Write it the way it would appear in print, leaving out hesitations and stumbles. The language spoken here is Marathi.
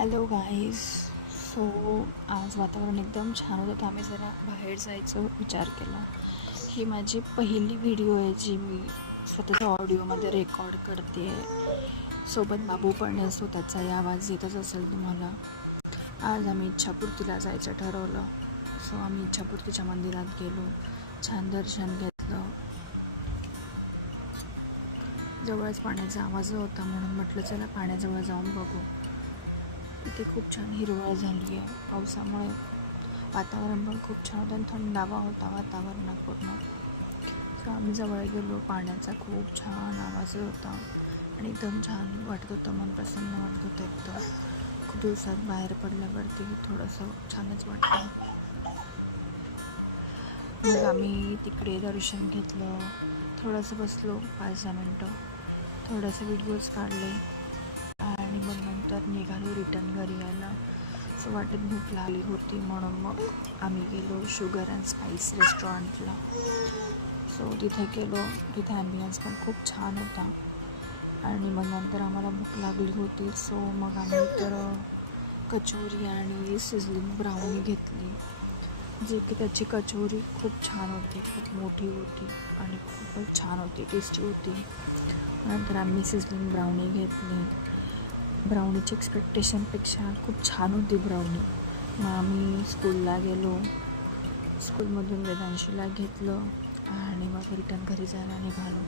Hello guys. सो आज वातावरण एकदम छान होतं तर आम्ही जरा बाहेर जायचं विचार केला. ही माझी पहिली व्हिडिओ आहे जी मी स्वतःच्या ऑडिओमध्ये रेकॉर्ड करते आहे. सोबत बाबू पण आहे, सो त्याचाही आवाज येतच असेल तुम्हाला. आज आम्ही इच्छापूर्तीला जायचं ठरवलं. सो आम्ही इच्छापूर्तीच्या मंदिरात गेलो, छान दर्शन घेतलं. जवळच पाण्याचा आवाज होता म्हणून म्हटलं चला पाण्याजवळ जाऊन बघू. इथे खूप छान हिरवळ झाली आहे पावसामुळे. वातावरण पण खूप छान होतं आणि थंडावा होता वातावरणात पूर्ण. तर आम्ही जवळ गेलो, पाण्याचा खूप छान आवाज होता आणि एकदम छान वाटत होतं, मन प्रसन्न वाटत होतं एकदम. खूप दिवसात बाहेर पडल्यावरती थोडंसं छानच वाटतं. मग आम्ही तिकडे दर्शन घेतलं, थोडंसं बसलो 5-10 मिनटं, थोडंसं व्हिडिओज काढले आणि मग नंतर निघालो रिटर्न घरी यायला. सो वाटेत भूक लागली होती म्हणून मग आम्ही गेलो शुगर अँड स्पाइस रेस्टॉरंटला. सो तिथे गेलो. तिथे ॲम्बियन्स पण खूप छान होता आणि मग नंतर आम्हाला भूक लागली होती. सो मग आम्ही तर कचोरी आणि सिझलिंग ब्राउनी घेतली, जे की त्याची कचोरी खूप छान होती, खूप मोठी होती आणि खूपच छान होती, टेस्टी होती. नंतर आम्ही सिझलिंग ब्राउनी घेतली. ब्राउनीची एक्सपेक्टेशनपेक्षा खूप छान होती ब्राउनी. मग आम्ही स्कूलला गेलो, स्कूलमधून वेदांशीला घेतलं आणि मग रिटर्न घरी जायला निघालो.